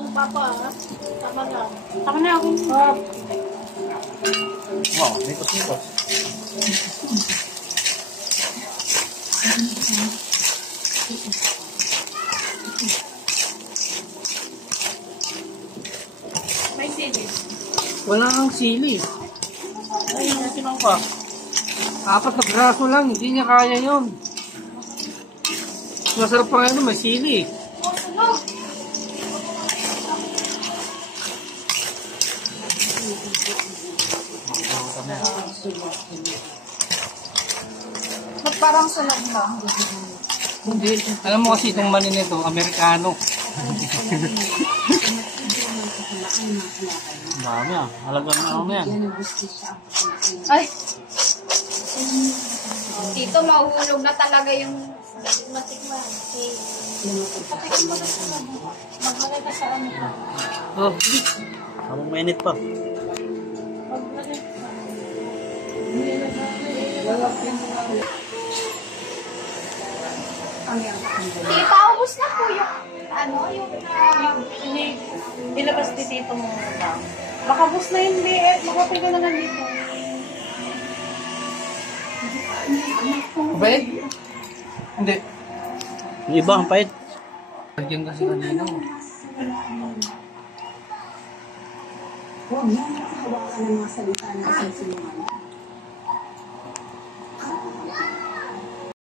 Papa, tama na. Tama na ako. Oh, nikos-nikos. May sili. Wala kang sili. Ayun, natin pa. 4 na braso lang, hindi niya kaya yun. Masarap pa nga yun, may sili. Ba't parang sunod na? Hindi. Alam mo kasi itong mani nito, Amerikano. Dami ah. Halagang ano yan. Ay! Dito mahuhulog na talaga yung matikman. Patikin mo na sa ano. Maglalagay ka sa ano. Oh, Habang mainit pa. Maglalagay ka. Tita, ubus na po yung ano, yung Ilabas di dito mo lang. Baka bus na hindi eh. Makapay ka na nandito. Abay? Hindi. Yung iba, ang pahit. Lagyan kasi kanina. Huwag mo nakahawakan ng mga salita na kasinsinuhan.